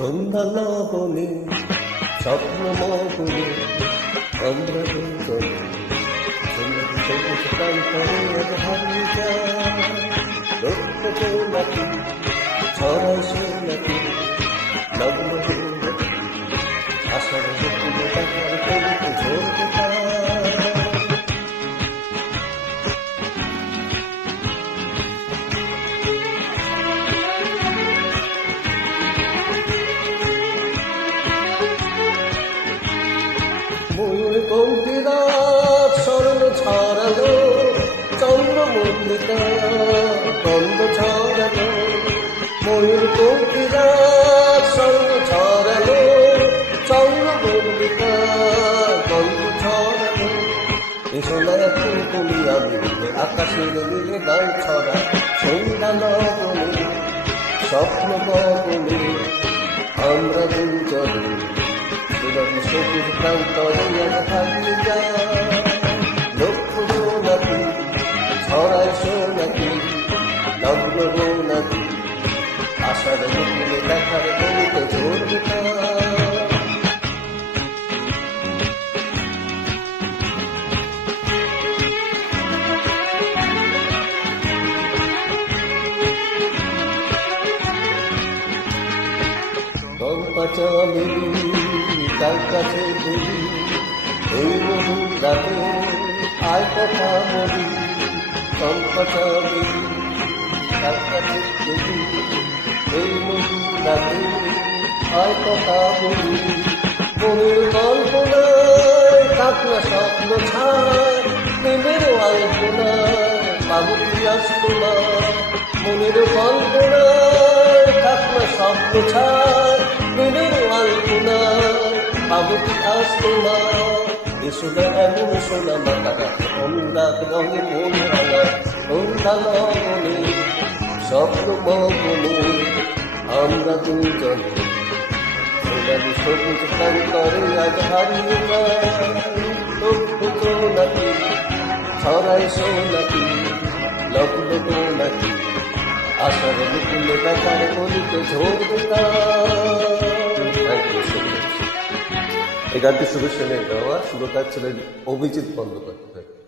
সন্ধ্যা লবণে স্বপ্ন মগনে আমরা দুজন সবুজ প্রান্তরে হারিয়ে যায় রক্ত নাকি ছড়াই সে নাকি লগ্ন নাকি আশার বুকুলে টাকার কবিতে ঝরতে ময়ূর কণ্ঠিরা স্বর্ণ ছড়ালো চন্দ্রমল্লিকা গন্ধ ছড়ালো ময়ূর কণ্ঠিরা স্বর্ণ ছড়ালো চন্দ্রমল্লিকা গন্ধ ছড়ালো এসোনায় ফুলকলি আমি আকাশের নীলে গান ছড়া সন্ধ্যা লবণে স্বপ্ন গগনে আমরা দুজন সবুজ প্রান্তরে হারিয়ে যায় লক্ষ নাকি ছড়ায় নাকি লগ্ন নাকি আশার বুকুলে দেখার কবিতে ঝরবে চলে তার কাছে বলি এই মধু রাতে আয় কথা বলি চম্পা চলে তার কাছে বলি এই মধু রাতে আয় কথা বলি মনের কল্পনায় কাকনা স্বপ্ন ছায় প্রেমের আলপনায় পাবতি আসতো না মনের কল্পনায় কাকনা স্বপ্ন ছায় প্রেমের আলপনায় পাবতি আসতো না এসোনা এমন সোনা মাতা অনুরাগ রঙে মন ভাঙা সন্ধ্যা লবণে স্বপ্ন মগনে আমরা দুজন সোনালি সবুজ প্রান্তরে আজ হারিয়ে যায় লক্ষ নাকি ছড়াই নাকি লগ্ন নাকি আশার বুকুলে দেখার কলিতে ঝরবে এই গানটি শুভেচ্ছা গাওয়া সুরকার ছিলেন অভিজিৎ বন্দ্যোপাধ্যায়।